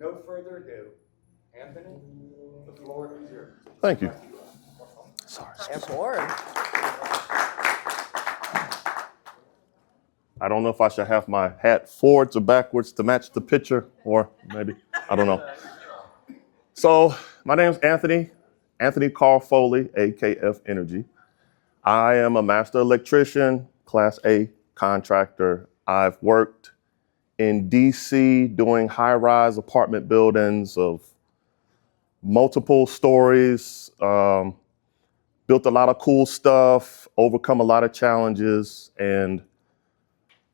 no further ado, Anthony, the floor is yours. Thank you. Sorry. Airborne. I don't know if I should have my hat forwards or backwards to match the picture, or maybe, I don't know. So my name's Anthony Carl Foley, AKF Energy. I am a master electrician, Class A contractor. I've worked in DC doing high-rise apartment buildings of multiple stories, built a lot of cool stuff, overcome a lot of challenges, and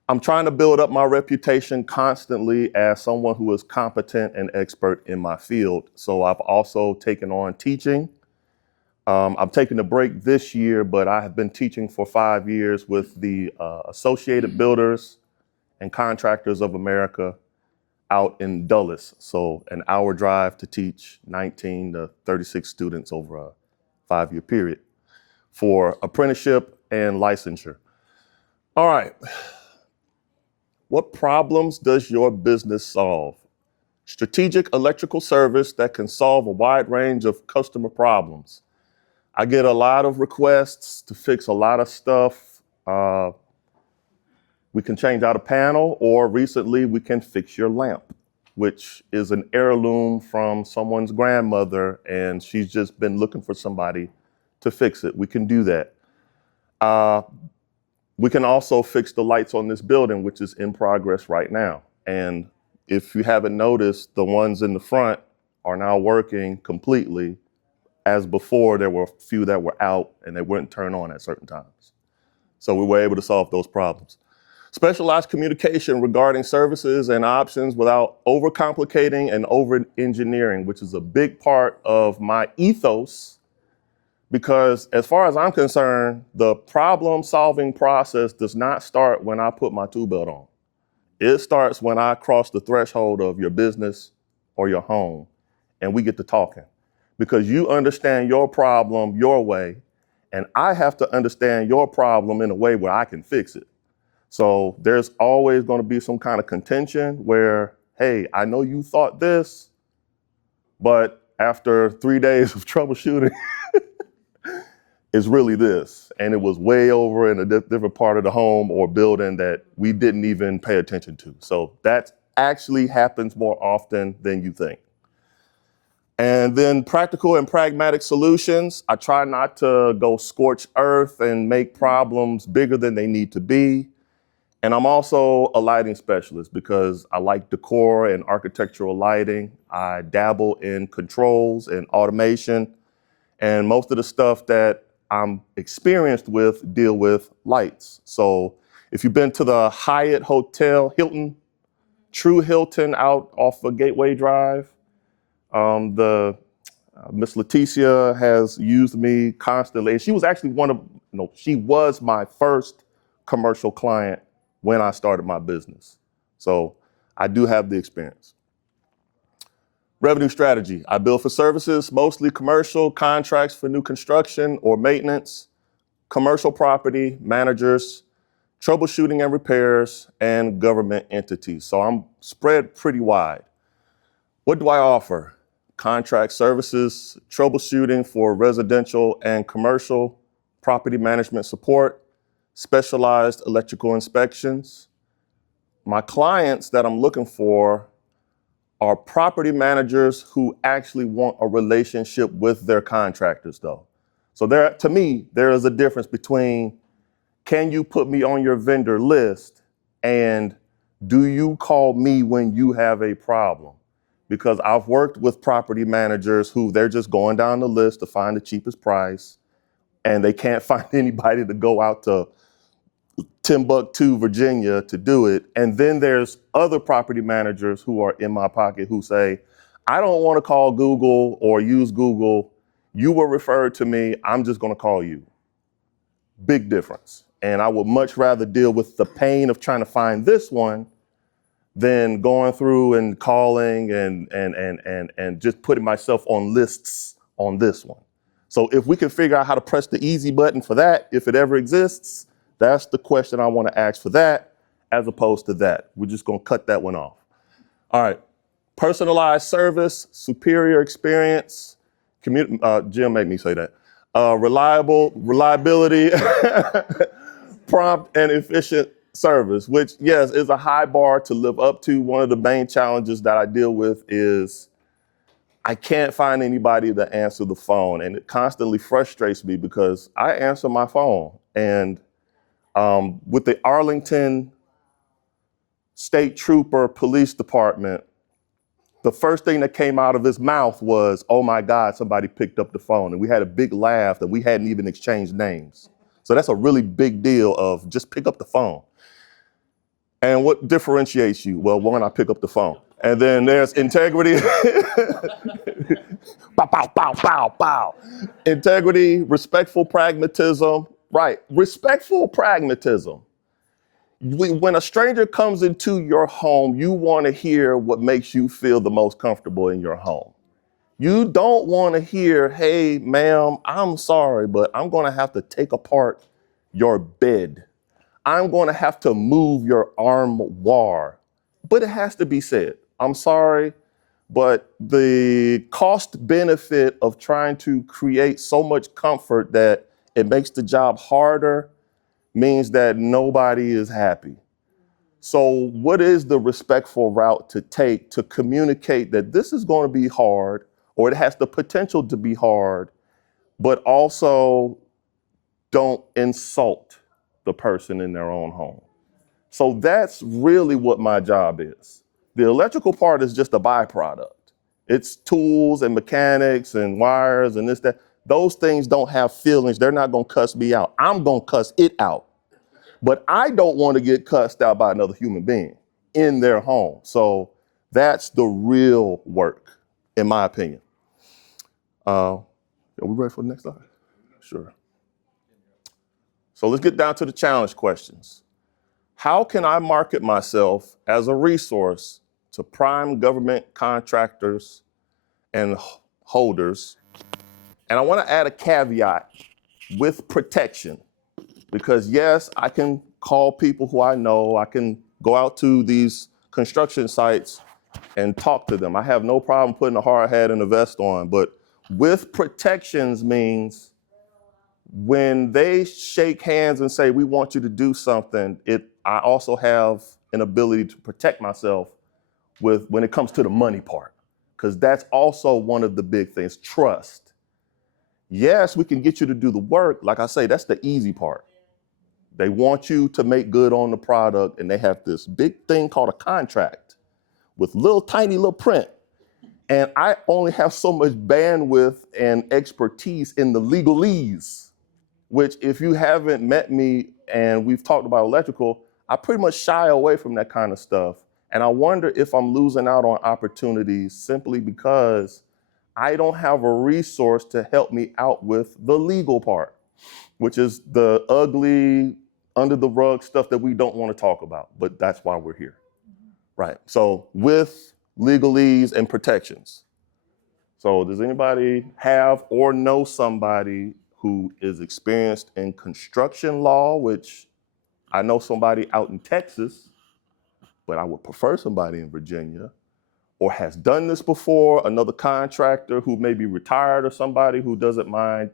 I'm trying to build up my reputation constantly as someone who is competent and expert in my field. So I've also taken on teaching. I'm taking a break this year, but I have been teaching for 5 years with the Associated Builders and Contractors of America out in Dulles. So an hour drive to teach 19 to 36 students over a 5-year period for apprenticeship and licensure. All right. What problems does your business solve? Strategic electrical service that can solve a wide range of customer problems. I get a lot of requests to fix a lot of stuff. We can change out a panel, or recently we can fix your lamp, which is an heirloom from someone's grandmother, and she's just been looking for somebody to fix it. We can do that. We can also fix the lights on this building, which is in progress right now. And if you haven't noticed, the ones in the front are now working completely. As before, there were a few that were out and they wouldn't turn on at certain times. So we were able to solve those problems. Specialized communication regarding services and options without overcomplicating and over-engineering, which is a big part of my ethos. Because as far as I'm concerned, the problem-solving process does not start when I put my tool belt on. It starts when I cross the threshold of your business or your home, and we get to talking. Because you understand your problem your way, and I have to understand your problem in a way where I can fix it. So there's always going to be some kind of contention where, hey, I know you thought this, but after 3 days of troubleshooting, it's really this. And it was way over in a different part of the home or building that we didn't even pay attention to. So that actually happens more often than you think. And then practical and pragmatic solutions. I try not to go scorched earth and make problems bigger than they need to be. And I'm also a lighting specialist because I like decor and architectural lighting. I dabble in controls and automation. And most of the stuff that I'm experienced with deal with lights. So if you've been to the Hyatt Hotel, Hilton, True Hilton out off of Gateway Drive, Miss Leticia has used me constantly. And she was actually she was my first commercial client when I started my business. So I do have the experience. Revenue strategy. I bill for services, mostly commercial, contracts for new construction or maintenance, commercial property, managers, troubleshooting and repairs, and government entities. So I'm spread pretty wide. What do I offer? Contract services, troubleshooting for residential and commercial, property management support, specialized electrical inspections. My clients that I'm looking for are property managers who actually want a relationship with their contractors, though. So to me, there is a difference between, can you put me on your vendor list, and do you call me when you have a problem? Because I've worked with property managers who they're just going down the list to find the cheapest price, and they can't find anybody to go out to Timbuktu, Virginia to do it. And then there's other property managers who are in my pocket who say, I don't want to call Google or use Google. You were referred to me. I'm just going to call you. Big difference. And I would much rather deal with the pain of trying to find this one than going through and calling and just putting myself on lists on this one. So if we can figure out how to press the easy button for that, if it ever exists, that's the question I want to ask for that, as opposed to that. We're just going to cut that one off. All right. personalized service, superior experience, Jim made me say that, reliability, prompt and efficient service, which, yes, is a high bar to live up to. One of the main challenges that I deal with is I can't find anybody to answer the phone, and it constantly frustrates me because I answer my phone. And with the Arlington State Trooper Police Department, the first thing that came out of his mouth was, "Oh my God, somebody picked up the phone." And we had a big laugh that we hadn't even exchanged names. So that's a really big deal of just pick up the phone. And what differentiates you? Well, one, I pick up the phone. And then there's integrity. Pow, pow, pow, pow, pow. Integrity, respectful pragmatism. Right, respectful pragmatism. When a stranger comes into your home, you want to hear what makes you feel the most comfortable in your home. You don't want to hear, "Hey, ma'am, I'm sorry, but I'm going to have to take apart your bed. I'm going to have to move your armoire." But it has to be said. "I'm sorry, but the cost benefit of trying to create so much comfort that it makes the job harder means that nobody is happy." So what is the respectful route to take to communicate that this is going to be hard, or it has the potential to be hard, but also don't insult the person in their own home? So that's really what my job is. The electrical part is just a byproduct. It's tools and mechanics and wires and this, that. Those things don't have feelings. They're not going to cuss me out. I'm going to cuss it out. But I don't want to get cussed out by another human being in their home. So that's the real work, in my opinion. Are we ready for the next slide? Sure. So let's get down to the challenge questions. How can I market myself as a resource to prime government contractors and holders? And I want to add a caveat: with protection. Because yes, I can call people who I know, I can go out to these construction sites and talk to them. I have no problem putting a hard hat and a vest on, but with protections means when they shake hands and say, "We want you to do something," I also have an ability to protect myself when it comes to the money part, because that's also one of the big things, trust. Yes, we can get you to do the work. Like I say, that's the easy part. They want you to make good on the product, and they have this big thing called a contract with tiny little print. And I only have so much bandwidth and expertise in the legalese, which if you haven't met me and we've talked about electrical, I pretty much shy away from that kind of stuff. And I wonder if I'm losing out on opportunities simply because I don't have a resource to help me out with the legal part, which is the ugly, under the rug stuff that we don't want to talk about, but that's why we're here. Right, so with legalese and protections. So does anybody have or know somebody who is experienced in construction law, which I know somebody out in Texas, but I would prefer somebody in Virginia, or has done this before, another contractor who may be retired or somebody who doesn't mind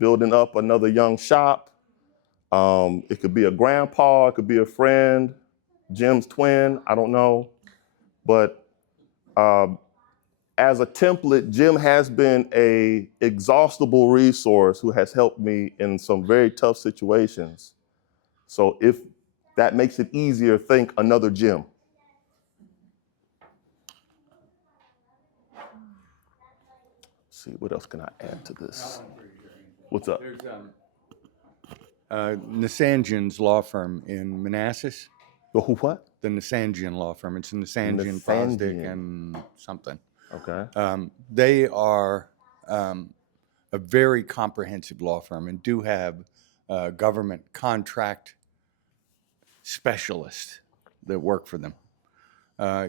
building up another young shop. It could be a grandpa, it could be a friend, Jim's twin, I don't know. But as a template, Jim has been an exhaustible resource who has helped me in some very tough situations. So if that makes it easier, think another Jim. Let's see, what else can I add to this? What's up? There's Nasanjian's law firm in Manassas. The who what? The Nasanjian law firm. It's Nasanjian, Fosdick, and something. Okay. They are a very comprehensive law firm and do have government contract specialists that work for them.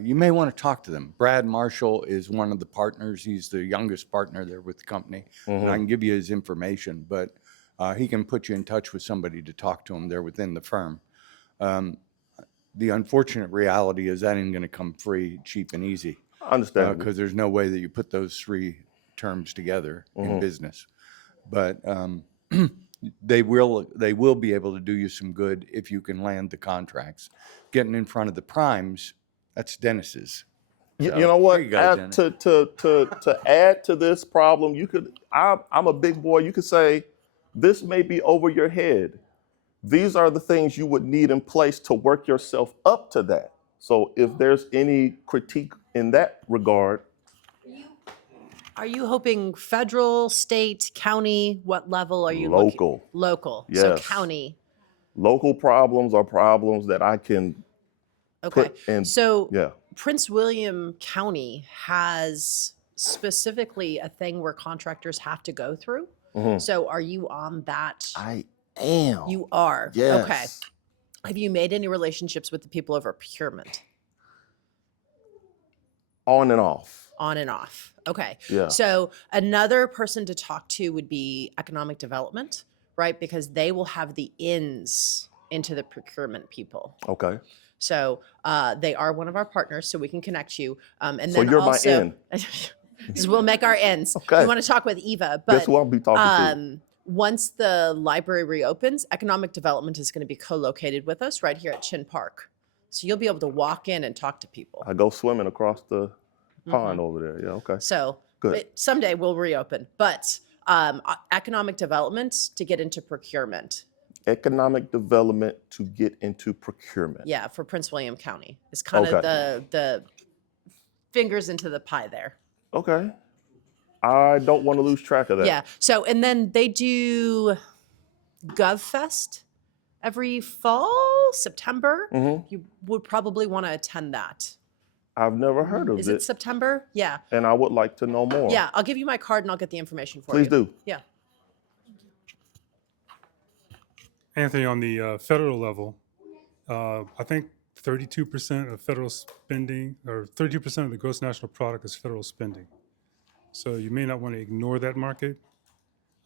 You may want to talk to them. Brad Marshall is one of the partners. He's the youngest partner there with the company. Mm-hmm. And I can give you his information, but he can put you in touch with somebody to talk to him there within the firm. The unfortunate reality is that ain't going to come free, cheap, and easy. Understandable. because there's no way that you put those three terms together in business. But they will be able to do you some good if you can land the contracts. Getting in front of the primes, that's Dennis's. You So, know what? there you go, Dennis. To add to this problem, you could. I'm a big boy. You could say, this may be over your head. These are the things you would need in place to work yourself up to that. So if there's any critique in that regard, Are you hoping federal, state, county? What level are you looking? local, Local. So Yes. county. local problems are problems that I can Okay. put in. So Yeah. Prince William County has specifically a thing where contractors have to go through. Mhm. So are you on that? I am. You are. Yes. Okay. Have you made any relationships with the people over procurement? On and off. On and off. Okay. Yeah. So another person to talk to would be economic development, right? Because they will have the ins into the procurement people. Okay. So they are one of our partners, so we can connect you. And So then you're also, my in. so we'll make our ends. Okay. You want to talk with Eva, Guess but who I'll be talking to? once the library reopens, economic development is going to be co-located with us right here at Chin Park. So you'll be able to walk in and talk to people. I go swimming across the pond over there. Yeah. Okay. So Good. someday we'll reopen, but economic development to get into procurement. Economic development to get into procurement. Yeah, for Prince William County. It's kind of the fingers into the pie there. Okay. I don't want to lose track of that. Yeah. So, and then they do GovFest every fall, September. Mhm. You would probably want to attend that. I've never heard of Is it, it September? Yeah. and I would like to know more. Yeah. I'll give you my card and I'll get the information for Please you. do. Yeah. Anthony, on the federal level, I think 32% of federal spending, or 32% of the gross national product is federal spending. So you may not want to ignore that market.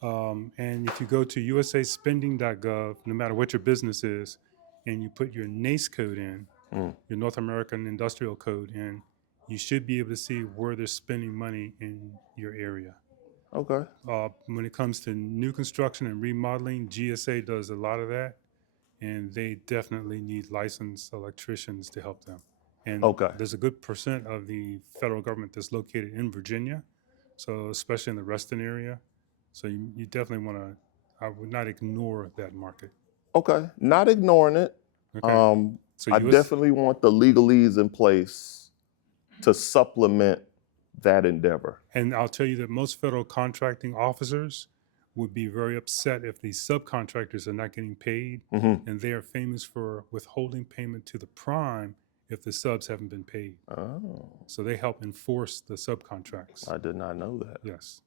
And if you go to usaspending.gov, no matter what your business is, and you put your NACE code in, your North American Industrial Code in, you should be able to see where they're spending money in your area. Okay. When it comes to new construction and remodeling, GSA does a lot of that, and they definitely need licensed electricians to help them. And Okay. there's a good percent of the federal government that's located in Virginia, so especially in the Reston area. So you definitely want to, I would not ignore that market. Okay. Not ignoring it. Okay. So I US definitely want the legalese in place to supplement that endeavor. And I'll tell you that most federal contracting officers would be very upset if the subcontractors are not getting paid, and they are famous for withholding payment to the prime if the subs haven't been paid. Oh, So they help enforce the subcontracts. I did not know that. Yes.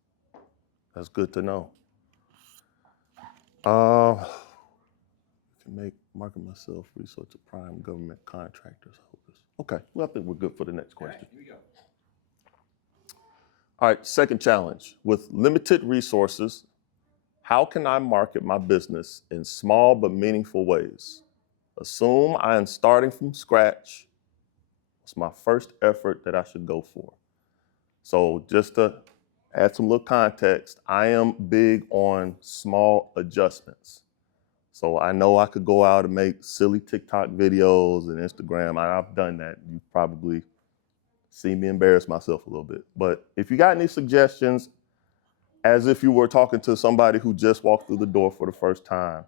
That's good to know. Can make market myself research a prime government contractors holders. Okay, well, I think we're good for the next question. Here we go. All right, second challenge. With limited resources, how can I market my business in small but meaningful ways? Assume I am starting from scratch. It's my first effort that I should go for. So just to add some little context, I am big on small adjustments. So I know I could go out and make silly TikTok videos and Instagram. I've done that. You probably see me embarrass myself a little bit. But if you got any suggestions, as if you were talking to somebody who just walked through the door for the first time,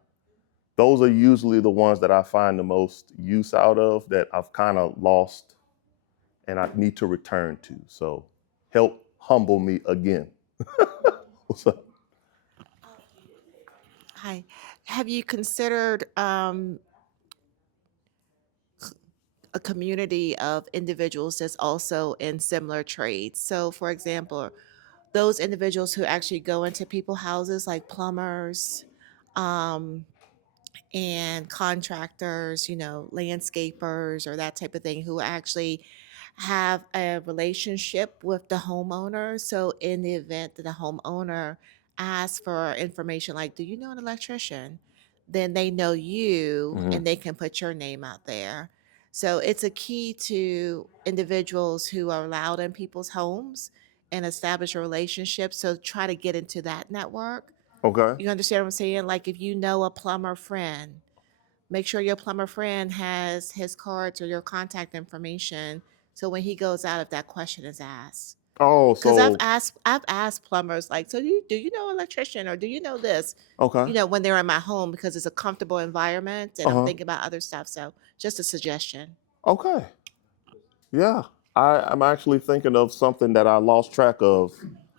those are usually the ones that I find the most use out of, that I've kind of lost and I need to return to. So help humble me again. What's up? Hi. Have you considered a community of individuals that's also in similar trades? So, for example, those individuals who actually go into people's houses, like plumbers, and contractors, landscapers or that type of thing, who actually have a relationship with the homeowner. So in the event that the homeowner asks for information like, do you know an electrician? Then they know you Mhm. and they can put your name out there. So it's a key to individuals who are allowed in people's homes and establish a relationship. So try to get into that network. Okay. You understand what I'm saying? Like if you know a plumber friend, make sure your plumber friend has his cards or your contact information. So when he goes out, if that question is asked. Oh, Because so I've asked plumbers like, so do you know electrician or do you know this? okay. When they're in my home because it's a comfortable environment and I'm Uh-huh. thinking about other stuff. So just a suggestion. Okay. Yeah. I'm actually thinking of something that I lost track of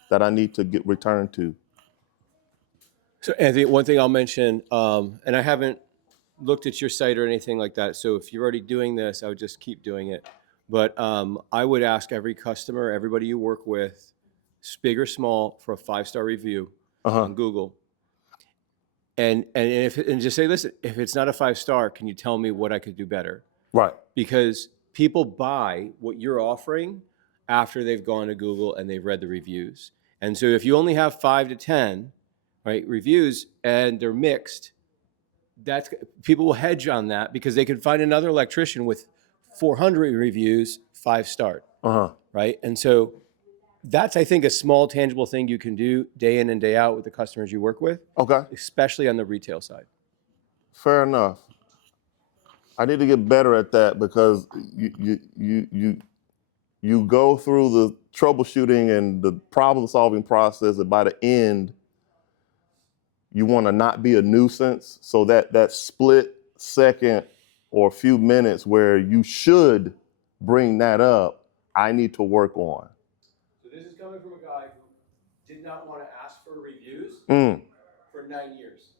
that I need to get returned to. So Anthony, one thing I'll mention, and I haven't looked at your site or anything like that. So if you're already doing this, I would just keep doing it. But I would ask every customer, everybody you work with, big or small, for a 5-star review Uh-huh. on Google. And just say, listen, if it's not a 5-star, can you tell me what I could do better? Right. Because people buy what you're offering after they've gone to Google and they've read the reviews. And so if you only have 5 to 10, right, reviews and they're mixed, that's people will hedge on that because they could find another electrician with 400 reviews, 5-star, Uh-huh. right? And so that's, I think, a small tangible thing you can do day in and day out with the customers you work with, Okay. especially on the retail side. Fair enough. I need to get better at that because you go through the troubleshooting and the problem solving process, and by the end, you want to not be a nuisance. So that split second or a few minutes where you should bring that up, I need to work on. So this is coming from a guy who did not want to ask for reviews for 9 years.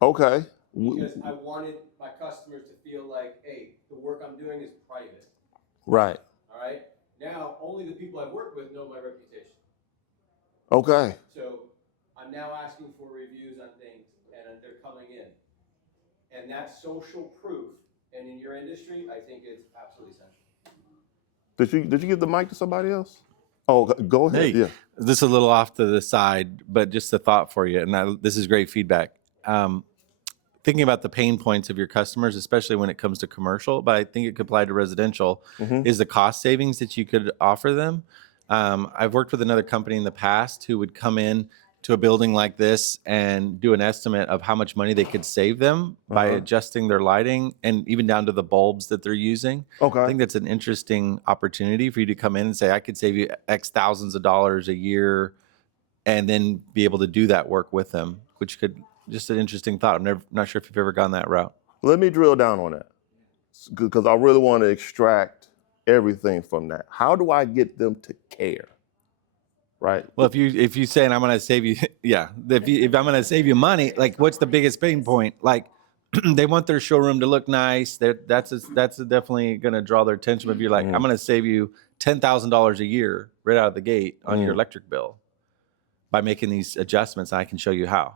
Okay. Because I wanted my customers to feel like, hey, the work I'm doing is private. Right. All right. Now, only the people I've worked with know my reputation. Okay. So I'm now asking for reviews on things, and they're coming in. And that's social proof. And in your industry, I think it's absolutely essential. Did you give the mic to somebody else? Oh, go ahead. Hey, Yeah. this is a little off to the side, but just a thought for you, and this is great feedback. Thinking about the pain points of your customers, especially when it comes to commercial, but I think it could apply to residential, is the cost savings that you could offer them. I've worked with another company in the past who would come in to a building like this and do an estimate of how much money they could save them by adjusting their lighting and even down to the bulbs that they're using. Okay. I think that's an interesting opportunity for you to come in and say, I could save you X thousands of dollars a year, and then be able to do that work with them, which could just an interesting thought. I'm not sure if you've ever gone that route. Let me drill down on that because I really want to extract everything from that. How do I get them to care? Right. Well, if you saying I'm going to save you, yeah. If I'm going to save you money, like what's the biggest pain point? Like they want their showroom to look nice. That's definitely going to draw their attention. If you're like, I'm going to save you $10,000 a year right out of the gate on your electric bill by making these adjustments, I can show you how.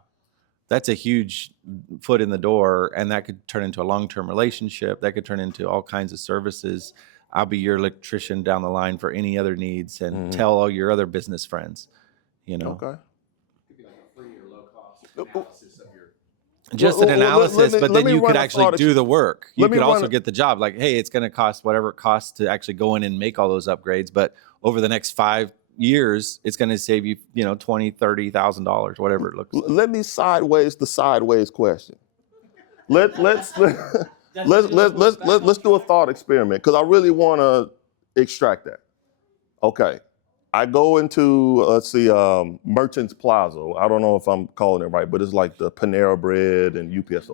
That's a huge foot in the door, and that could turn into a long-term relationship. That could turn into all kinds of services. I'll be your electrician down the line for any other needs, and tell all your other business friends, you know. Okay. Could be like a free or low cost analysis of your. Just an Well, analysis, let but me then you run could a actually thought do the work. You let me could run also a- get the job. Like, hey, it's going to cost whatever it costs to actually go in and make all those upgrades, but over the next 5 years, it's going to save you, $20,000, $30,000, whatever it looks like. Let me sideways the sideways question. Let's do a thought experiment because I really want to extract that. Okay, I go into Merchants Plaza. I don't know if I'm calling it right, but it's like the Panera Bread and UPS.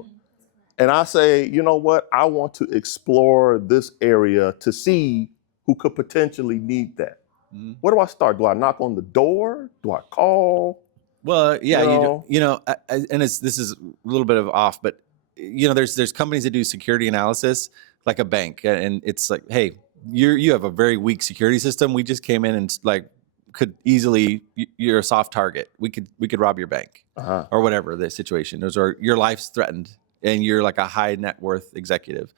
And I say, you know what? I want to explore this area to see who could potentially need that. Where do I start? Do I knock on the door? Do I call? Well, yeah, You know? and this is a little bit of off, but there's companies that do security analysis, like a bank, and it's like, hey, you have a very weak security system. We just came in and could easily, you're a soft target. We could rob your bank or whatever the situation is, or your life's threatened and you're like a high net worth executive.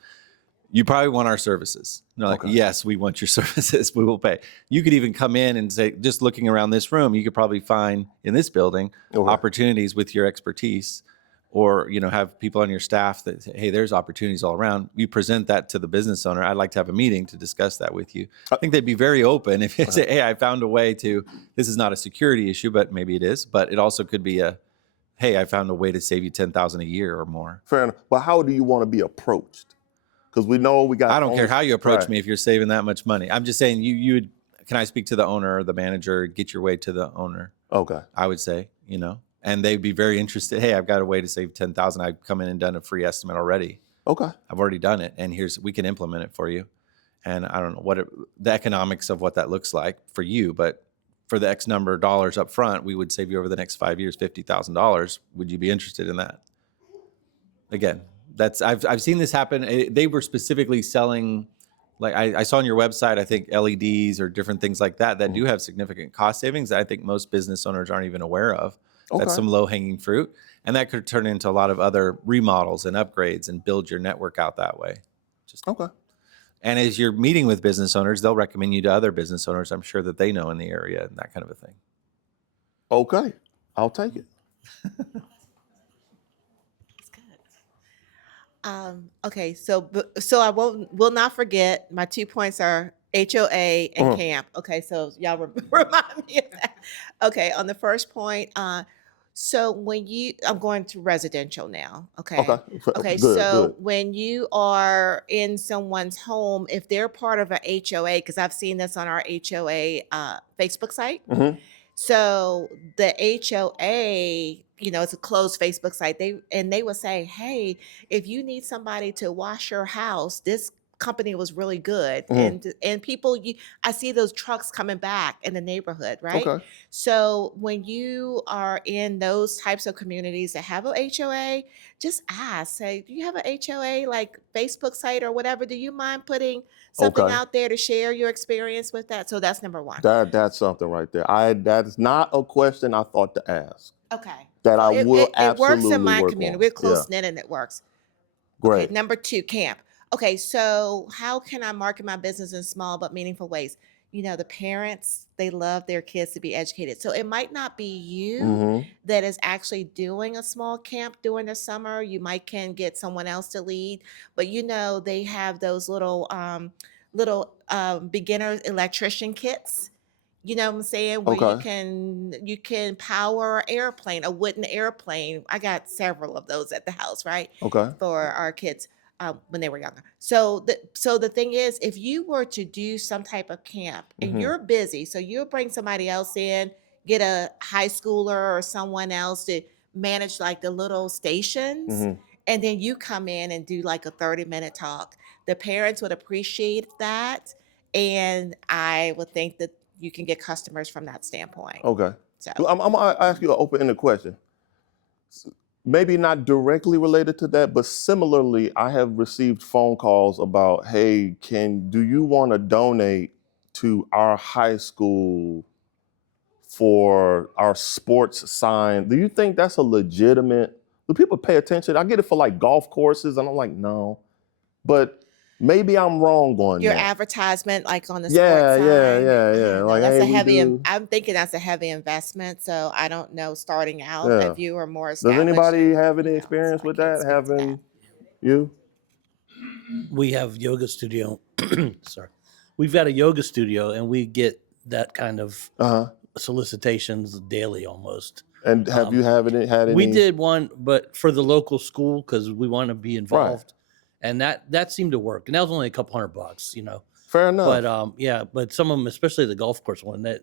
You probably want our services. And they're like, yes, we want your services. We will pay. You could even come in and say, just looking around this room, you could probably find in this building opportunities with your expertise or, you know, have people on your staff that say, hey, there's opportunities all around. You present that to the business owner. I'd like to have a meeting to discuss that with you. I think they'd be very open if you say, hey, I found a way to, this is not a security issue, but maybe it is, but it also could be a, hey, I found a way to save you $10,000 a year or more. Fair enough. But how do you want to be approached? Because we know we got. I don't care how you approach Right. me if you're saving that much money. I'm just saying you would, can I speak to the owner or the manager, get your way to the owner? Okay. I would say, you know, and they'd be very interested. Hey, I've got a way to save 10,000. I've come in and done a free estimate already. Okay. I've already done it. And we can implement it for you. And I don't know the economics of what that looks like for you, but for the X number of dollars up front, we would save you over the next 5 years, $50,000. Would you be interested in that? Again, I've seen this happen. They were specifically selling, like I saw on your website, I think LEDs or different things like that do have significant cost savings that I think most business owners aren't even aware of. Okay. That's some low hanging fruit. And that could turn into a lot of other remodels and upgrades and build your network out that way. Okay. And as you're meeting with business owners, they'll recommend you to other business owners I'm sure that they know in the area and that kind of a thing. Okay. I'll take it. Okay, so I will not forget my 2 points are HOA and camp. Okay, so y'all remind me of that. Okay, on the first point, so I'm going to residential now. Okay. Okay. Okay, Good, so good. when you are in someone's home, if they're part of a HOA, because I've seen this on our HOA Facebook site. Mhm. So the HOA, it's a closed Facebook site. They will say, hey, if you need somebody to wash your house, this company was really good. And people, I see those trucks coming back in the neighborhood, right? Okay. So when you are in those types of communities that have a HOA, just ask, say, do you have a HOA like Facebook site or whatever? Do you mind putting something Okay. out there to share your experience with that? So that's number one. That's something right there. That is not a question I thought to ask. Okay. That So I will it works absolutely in my work community. on. We're close knit and it works. Great. Okay, number 2, camp. Okay, so how can I market my business in small but meaningful ways? The parents, they love their kids to be educated. So it might not be you Mhm. that is actually doing a small camp during the summer. You can get someone else to lead, but they have those little beginner electrician kits. You know what I'm saying? Where Okay. you can power an airplane, a wooden airplane. I got several of those at the house, right? Okay. For our kids when they were younger. So the thing is, if you were to do some type of camp and Mhm. you're busy, so you'll bring somebody else in, get a high schooler or someone else to manage like the little stations, Mhm. and then you come in and do like a 30-minute talk. The parents would appreciate that, and I would think that you can get customers from that standpoint. Okay. So Well, I'm gonna ask you an open-ended question. Maybe not directly related to that, but similarly, I have received phone calls about, hey, do you want to donate to our high school for our sports sign? Do you think that's a legitimate? Do people pay attention? I get it for like golf courses, and I'm like, no, but maybe I'm wrong on your that. advertisement, like on the Yeah, sports yeah, sign, yeah, I yeah. don't know. Like, That's hey, a we heavy. do. I'm thinking that's a heavy investment. So I don't know. Starting out, Yeah. if you are more Does established, anybody have any so experience I with can't that? speak to that. Having you? We have yoga studio. Sorry, we've got a yoga studio, and we get that kind of Uh-huh. solicitations daily almost. And have you had any? We did one, but for the local school because we want to be involved, and that seemed to work. And that was only a couple $100, Fair enough. But but some of them, especially the golf course one, that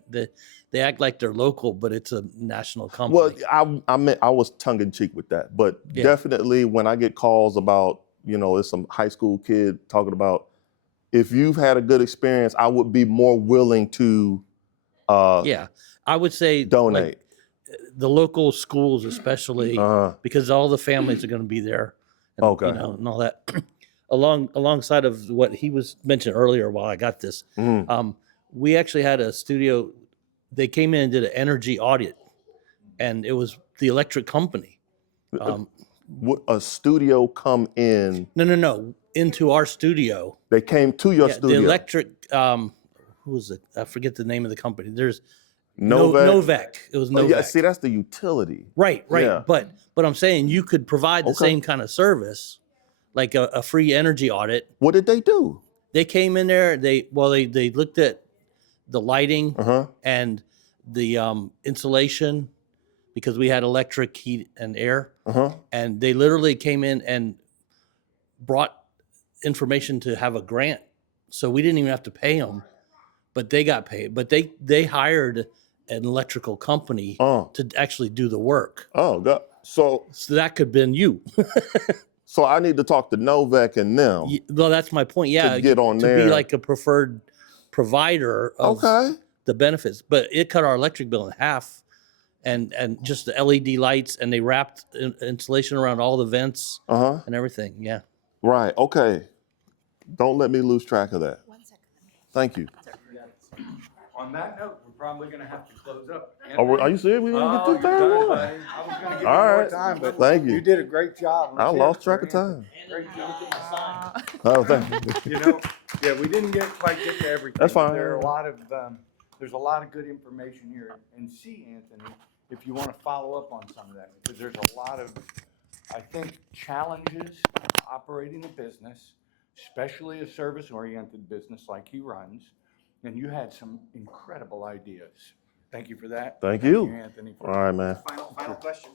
they act like they're local, but it's a national company. Well, I was tongue in cheek with that, but Yeah. definitely when I get calls about, it's some high school kid talking about, if you've had a good experience, I would be more willing to Yeah, I would say donate. like, the local schools, especially because all the families are going to be there. And, Okay. and all that. Alongside of what he was mentioned earlier, while I got this, we actually had a studio. They came in and did an energy audit, and it was the electric company. Would a studio come in? No, into our studio. They came to your studio. The electric. Who was it? I forget the name of the company. There's Novak. Novak. It was Novak. Yeah, see, that's the utility. Right. Yeah. But But I'm saying you could provide the Okay. same kind of service, like a free energy audit. What did they do? They came in there. They looked at the lighting Uh-huh. and the insulation, because we had electric, heat, and air. Uh-huh. And they literally came in and brought information to have a grant. So we didn't even have to pay them, but they got paid. But they hired an electrical company to actually do the work. Oh, God. So that could have been you. So I need to talk to Novak and them. Well, that's my point. Yeah, To get on to there. be like a preferred provider of the benefits. But it cut our electric bill in half, and just the LED lights, and they wrapped insulation around all the vents and everything. Yeah. Right. Okay. Don't let me lose track of that. 1 second. Thank you. On that note, we're probably going to have to close up. Are you serious? We didn't get this thing I on. was going to give All you more right. time, but Thank you. you did a great job. I Let's hear lost it track for of time. Great job. Oh, thank you. You know, yeah, we didn't quite get to everything. That's but fine. There are there's a lot of good information here. And see, Anthony, if you want to follow up on some of that, because there's a lot of, I think, challenges operating a business, especially a service-oriented business like he runs. And you had some incredible ideas. Thank you for that. Thank you. Anthony. All right, man. Final question.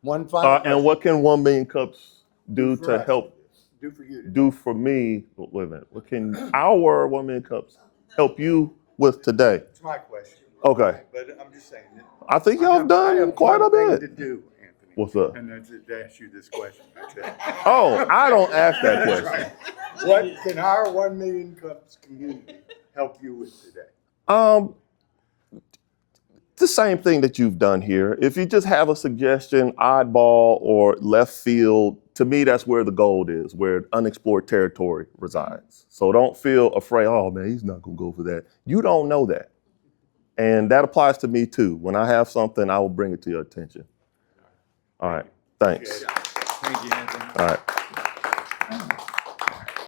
One final And what can 1 million cups do for to us. help do for you. do for me? Wait a minute. What can our 1 million cups help you with today? That's my question. Okay. But I'm just saying. That I think y'all have I done have quite a one thing bit. to do, Anthony. What's up? And that's it, to ask you this question. That's it. Oh, I don't ask that question. What can our 1 million cups community help you with today? The same thing that you've done here. If you just have a suggestion, oddball or left field, to me, that's where the gold is, where unexplored territory resides. So don't feel afraid, oh man, he's not gonna go for that. You don't know that. And that applies to me too. When I have something, I will bring it to your attention. All right, thanks. Thank you, Anthony. All right.